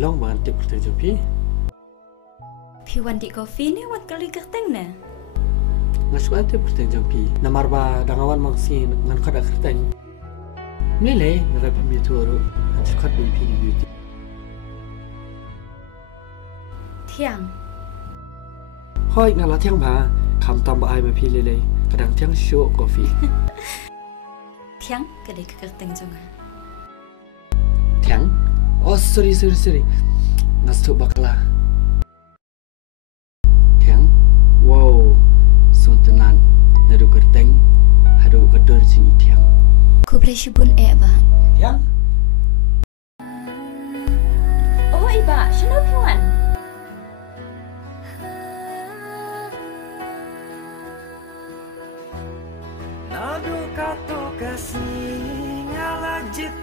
long banget tip kerteng jopi. Pi wan di kopi ni wan kali kerteng na. Ngasuk tip kerteng jopi. Namar ba dangawan maksin ngan kada kerteng. Nilai nilai pemitu anjir kat beauty beauty. Tiang. Hoi ngala tiang ba. Kam tambah ai ma pi lele. Kadang tiang show kopi. Tiang kadai ke kerteng jonga. Tiang? Oh sorry. Ngasuk bakla. Tiang? Wow. Suntenan. Nadu kerteng. Hadu kedor sing tiang. Ku bersyubun ba. Tiang? Oh iba, shano piwan.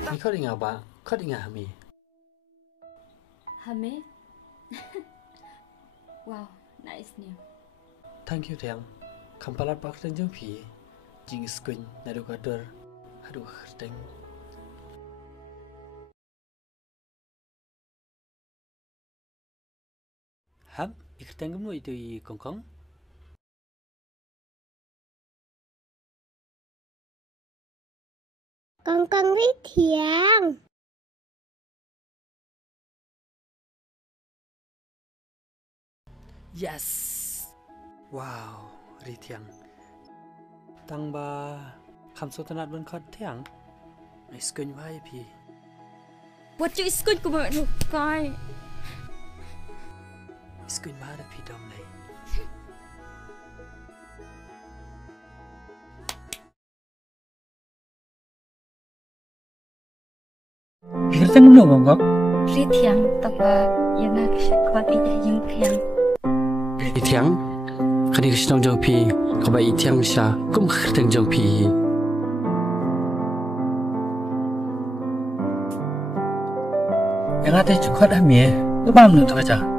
Ni kau dengar apa? Kau dengar Hami? Hame? Wow, nice name. Thank you Tiang. Kampalar pak dan jumpi. Jing skun nadu kador. Aduh kerteng. Ham, ikerteng kamu itu i kongkong? Kongkong ri Tiang. Yes. Wow, ri Tiang. Tang ba kam so tanat ban khat Tiang. Ai skun vai pi. Buat cuy skun ku bawa rukai. Skun ba da pi dom lai. Ikerteng kamu kongkong? Ri tiang tapa yang nak sekwat yang tiang. Ri Tiang. Kani kesenong jong pi. Kau ba i Tiang sha. Kum kerteng jong pi. Yang ada cukup dah mi. Lu paham tu aja.